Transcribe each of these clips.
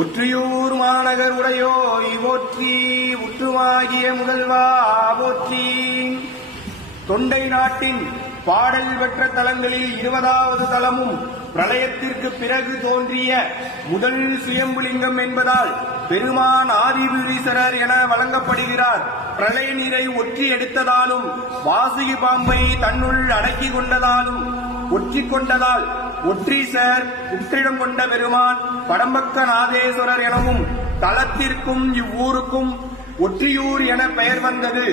உற்றியூர் மாநகர் உடையோ போற்றி, உற்றுமாகிய முதல்வா போற்றி. தொண்டை நாட்டின் பாடல் பெற்ற தலங்களில் 20வது தலமும் பிரளயத்திற்கு பிறகு தோன்றிய முதல் சுயம்புலிங்கம் என்பதால் பெருமான் ஆதிபுரீஸ்வரர் என வழங்கப்படுகிறார். பிரளய நீரை ஒற்றி எடுத்ததாலும் வாசுகி பாம்பை தன்னுள் அடக்கிக் கொண்டதாலும் ஒற்றிக்கொண்டதால் ஒற்றீசர் உற்றிடம் கொண்ட பெருமான் படம்பக்க நாதேஸ்வரர் எனவும் தலத்திற்கும் இவ்வூருக்கும் ஒற்றியூர் என பெயர் வந்தது.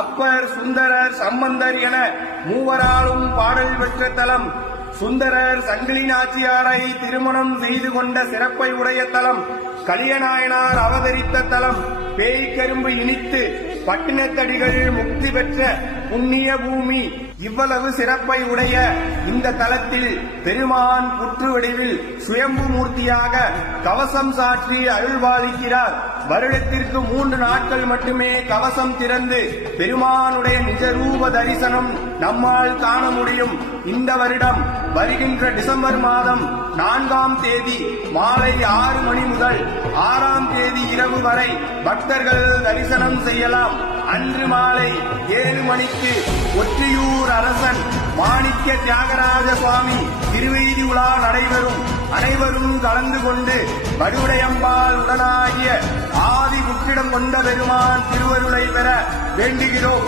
அப்பர், சுந்தரர், சம்பந்தர் என மூவராலும் பாடல் பெற்ற தலம். சுந்தரர் சங்கிலி நாச்சியாரை திருமணம் செய்து கொண்ட சிறப்பை உடைய தலம். கலியநாயனார் அவதரித்த தலம். பேய்கரும்பு இனித்து பட்டினத்தடிகள் முக்தி பெற்ற புண்ணிய பூமி. இவ்வளவு சிறப்பை உடைய இந்த தலத்தில் பெருமான் புற்று வடிவில் சுயம்பு மூர்த்தியாக கவசம் சாற்றி அருள்வாளிக்கிறார். வருடத்திற்கு 3 நாட்கள் மட்டுமே கவசம் திறந்து பெருமானுடைய நிஜரூப தரிசனம் நம்மால் காண முடியும். இந்த வருடம் வருகின்ற டிசம்பர் மாதம் 4ஆம் தேதி மாலை 6 மணி முதல் 6ஆம் தேதி இரவு வரை பக்தர்கள் தரிசனம் செய்யலாம். அன்று மாலை 7 மணிக்கு ஒற்றியூர் அரசன் மாணிக்க தியாகராஜ சுவாமி திருவீதி உலா நடைபெறும். அனைவரும் கலந்து கொண்டு வடுவுடையம்பாள் உடனாகிய ஆதி புற்றிடம் கொண்ட பெருமான் திருவருளை பெற வேண்டுகிறோம்.